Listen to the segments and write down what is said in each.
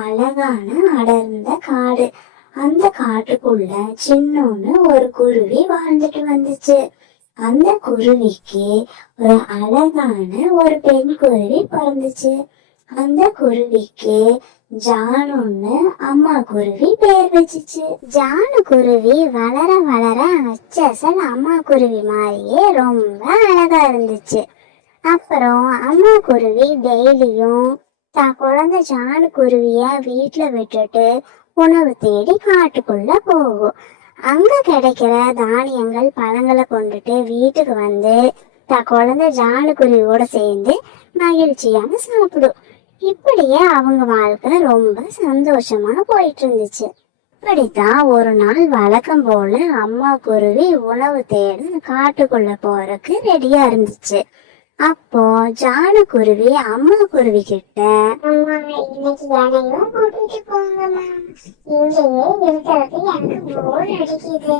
அழகான அடர்ந்த காடு. அந்த காட்டுக்குள்ள சின்னொன்னு ஒரு குருவி வாழ்ந்துட்டு வந்துச்சு. அந்த குருவிக்கு ஒரு அழகான ஒரு பெண் குருவி பிறந்துச்சு. அந்த குருவிக்கு ஜானுன்னு அம்மா குருவி பேர் வச்சுச்சு. ஜானு குருவி வளர வளர அச்சசல் அம்மா குருவி மாதிரியே ரொம்ப அழகா இருந்துச்சு. அப்புறம் அம்மா குருவி டெய்லியும் தான் குழந்தை ஜானு குருவிய வீட்டுல விட்டுட்டு உணவு தேடி காட்டுக்குள்ள போகும். அங்க கிடைக்கிற தானியங்கள் பழங்களை கொண்டுட்டு வீட்டுக்கு வந்து தான் குழந்தை ஜானு குருவியோட சேர்ந்து மகிழ்ச்சியாக சாப்பிடும். இப்படியே அவங்க வாழ்க்கை ரொம்ப சந்தோஷமா போயிட்டு இருந்துச்சு. இப்படித்தான் ஒரு நாள் வழக்கம் போல அம்மா குருவி உணவு தேட காட்டுக்குள்ள போறதுக்கு ரெடியா இருந்துச்சு. அப்போ ஜானு குருவி அம்மா குருவி கிட்ட, அம்மா இன்னைக்கு யானையும் கூட்டிட்டு போங்கம்மா, இங்கேயே இருக்கிறது எனக்கு போர் அடிக்குது,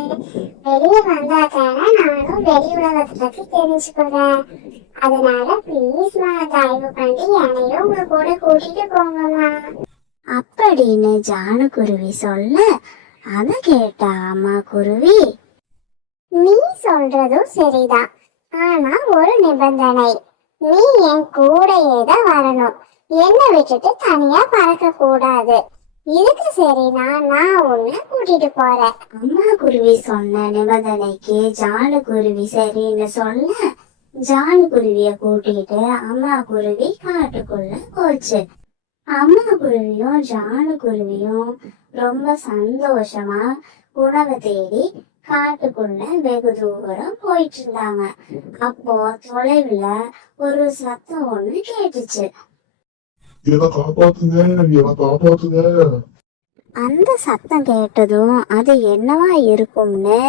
வெளியே வந்தா தானே நானும் வெளி உலகத்தை பத்தி தெரிஞ்சுக்கிறேன், அதனால ப்ளீஸ்மா தயவு பண்ணி யானையும் உங்க கூட கூட்டிட்டு போங்கம்மா அப்படின்னு ஜானு குருவி சொல்ல, அத கேட்டா அம்மா குருவி, நீ சொல்றதும் சரிதான், ஆனா ஒரு நிபந்தனை, நீ என் கூடயே தான் வரணும், என்னை விட்டுட்டு தனியா பறக்க கூடாது, இதுக்கு சரினா நான் உன்னை கூட்டிட்டு போறேன். அம்மா குருவி சொன்ன நிபந்தனைக்கு ஜானு குருவி சரின்னு சொல்ல, ஜானு குருவிய கூட்டிட்டு அம்மா குருவி காட்டுக்குள்ள போச்சு. அம்மா குருவியும் ஜானு குருவியும் ரொம்ப சந்தோஷமா உணவு தேடி காட்டுக்குள்ள வெகு தூரம் போயிட்டு இருந்தாங்க. அப்போ தொலைவுல ஒரு சத்தம் ஒண்ணு கேட்டுச்சு. அந்த சத்தம் கேட்டதும் அது என்னவா இருக்கும்னு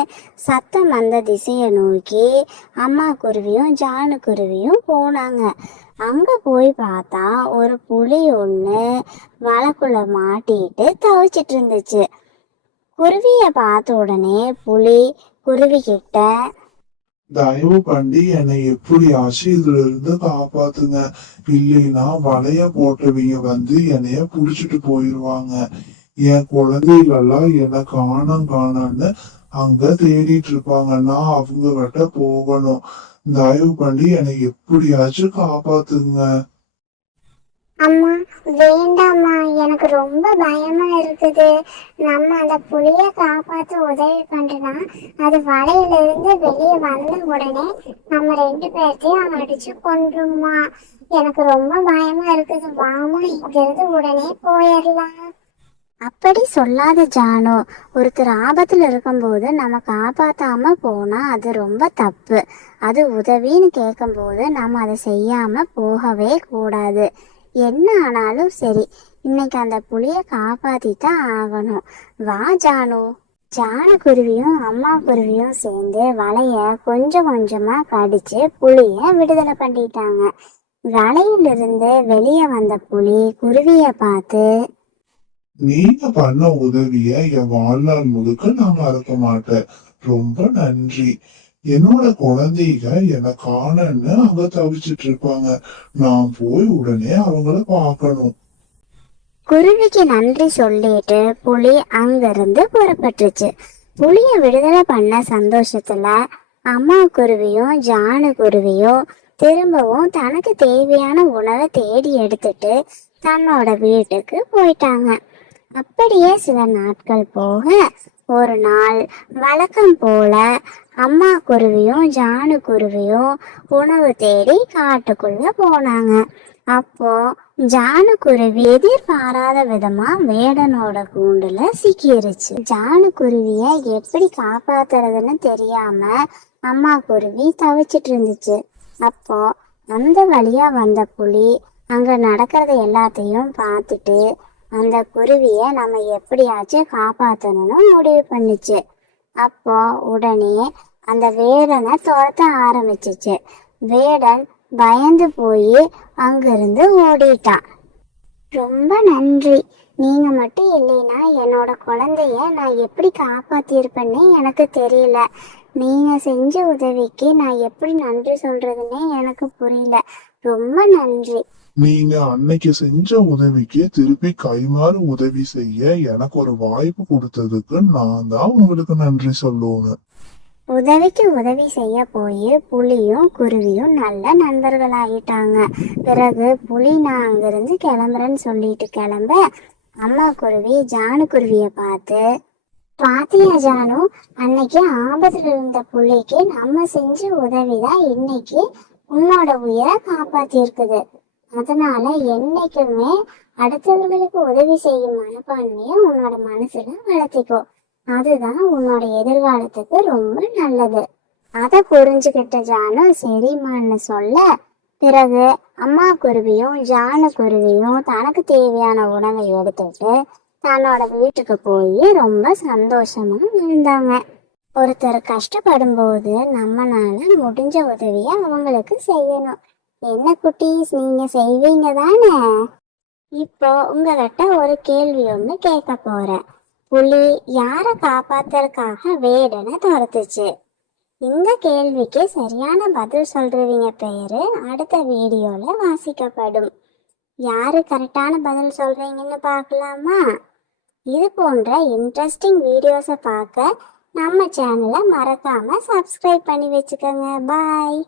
சத்தம் வந்த திசையை நோக்கி அம்மா குருவியும் ஜானு குருவியும் போனாங்க. அங்க போய் பார்த்தா ஒரு புலி ஒண்ணு வலைக்குள்ள மாட்டிட்டு தவிச்சிட்டு இருந்துச்சு. குருவிய பார்த்த உடனே புலி குருவி கிட்ட, தயவு பண்ணி என்னை எப்படியாச்சும் இதுல இருந்து காப்பாத்துங்க, இல்லைன்னா வலைய போட்டவங்க வந்து என்னைய புடிச்சிட்டு போயிருவாங்க, என் குழந்தைகளெல்லாம் என்ன காணான்னு அங்க தேடிட்டு இருப்பாங்க, நான் அவங்க கிட்ட போகணும், தயவு பண்ணி என்னை எப்படியாச்சும் காப்பாத்துங்க. அம்மா வேண்டாம்மா, எனக்கு ரொம்ப பயமா இருக்குது, நம்ம அந்த புலிய காப்பாத்த உதவி பண்றா அது வலையில இருந்து வெளியே வந்த உடனே நம்ம 2 பேர்த்தையும் அடிச்சு கொன்றுமா, எனக்கு ரொம்ப பயமா இருக்குது, வாமா இங்க இருந்து உடனே போயிடலாம். அப்படி சொல்லாத ஜானு, ஒருத்தர் ஆபத்துல இருக்கும்போது நம்ம காப்பாத்தாம போனா அது ரொம்ப தப்பு. அது உதவின்னு கேட்கும்போது நம்ம அதை செய்யாம போகவே கூடாது. என்ன ஆனாலும் சரி, இன்னைக்கு அந்த புலிய காப்பாத்தித்தான் ஆகணும், வா ஜானு. ஜானு குருவியும் அம்மா குருவியும் சேர்ந்து வலைய கொஞ்சம் கொஞ்சமா கடிச்சு புலிய விடுதலை பண்ணிட்டாங்க. வலையிலிருந்து வெளியே வந்த புலி குருவிய பார்த்து, நீங்க பண்ண உதவிய என் வாழ்நாள் முழுக்க நான் மறக்க மாட்டேன், ரொம்ப நன்றி, என்னோட குழந்தைக என்னை காணன்னு அங்க தவிச்சிட்டு இருப்பாங்க, நான் போய் உடனே அவங்கள பார்க்கணும். குருவிக்கு நன்றி சொல்லிட்டு புலி அங்கிருந்து புறப்பட்டுச்சு. புலிய விடுதலை பண்ண சந்தோஷத்துல அம்மா குருவியும் ஜானு குருவியும் திரும்பவும் தனக்கு தேவையான உணவை தேடி எடுத்துட்டு தன்னோட வீட்டுக்கு போயிட்டாங்க. அப்படியே சில நாட்கள் போக ஒரு நாள் வழக்கம் போல அம்மா குருவியும் ஜானு குருவியும் உணவு தேடி காட்டுக்குள்ள போனாங்க. அப்போ ஜானு குருவி எதிர்பாராத விதமா வேடனோட கூண்டுல சிக்கிருச்சு. ஜானு குருவிய எப்படி காப்பாத்துறதுன்னு தெரியாம அம்மா குருவி தவிச்சிட்டு இருந்துச்சு. அப்போ அந்த வழியா வந்த புலி அங்க நடக்கிறத எல்லாத்தையும் பார்த்துட்டு அந்த குருவிய நம்ம எப்படியாச்சும் காப்பாத்தணும்னு முடிவு பண்ணுச்சு. அப்போ உடனே அந்த வேடனை துரத்த ஆரம்பிச்சிச்சு. வேடன் பயந்து போய் அங்கிருந்து ஓடிட்டான். ரொம்ப நன்றி, நீங்க மட்டும் இல்லைன்னா என்னோட குழந்தைய நான் எப்படி காப்பாத்திருப்பேன்னு எனக்கு தெரியல, நீங்க செஞ்ச உதவிக்கு நான் எப்படி நன்றி சொல்றதுன்னே எனக்கு புரியல, ரொம்ப நன்றி. நீங்க அன்னைக்கு செஞ்ச உதவிக்கு திருப்பி கைமாறு உதவி செய்ய எனக்கு ஒரு வாய்ப்பு கொடுத்ததுக்கு நான் தான் உங்களுக்கு நன்றி சொல்லணும். உதவிக்கு உதவி செய்ய போய் புலியும் குருவியும் நல்ல நண்பர்களாயிட்டாங்க. பிறகு புலி நான் அங்கிருந்து கிளம்புறேன்னு சொல்லிட்டு கிளம்ப அம்மா குருவி ஜானு குருவிய பார்த்து, பாத்தியா ஜானு, அன்னைக்கு ஆபத்துல இருந்த புலிக்கு நம்ம செஞ்ச உதவிதான் இன்னைக்கு உன்னோட உயிரை காப்பாத்தி இருக்குது. அதனால என்னைக்குமே அடுத்தவர்களுக்கு உதவி செய்யும் மனப்பான்மைய உன்னோட மனசுல வளர்த்திக்கோ. அதுதான் உன்னோட எதிர்காலத்துக்கு ரொம்ப நல்லது. அதை புரிஞ்சுக்கிட்ட ஜானு சரிம்மான்னு சொல்ல, பிறகு அம்மா குருவியும் ஜானு குருவியும் தனக்கு தேவையான உணவை எடுத்துட்டு தன்னோட வீட்டுக்கு போய் ரொம்ப சந்தோஷமா இருந்தாங்க. ஒருத்தர் கஷ்டப்படும் போது நம்மனால முடிஞ்ச உதவிய அவங்களுக்கு செய்யணும். என்ன குட்டீஸ், நீங்க செய்வீங்க தானே? இப்போ உங்ககிட்ட ஒரு கேள்வி ஒண்ணு கேட்க போறேன். புலி யார காப்பாத்துறதுக்காக வேடனை துரத்துச்சு? இந்த கேள்விக்கு சரியான பதில் சொல்றவங்க பேரு அடுத்த வீடியோல வாசிக்கப்படும். யாரு கரெக்டான பதில் சொல்றீங்கன்னு பார்க்கலாமா? இது போன்ற இன்ட்ரெஸ்டிங் வீடியோஸை பார்க்க நம்ம சேனலை மறக்காம சப்ஸ்கிரைப் பண்ணி வச்சுக்கோங்க. பாய்.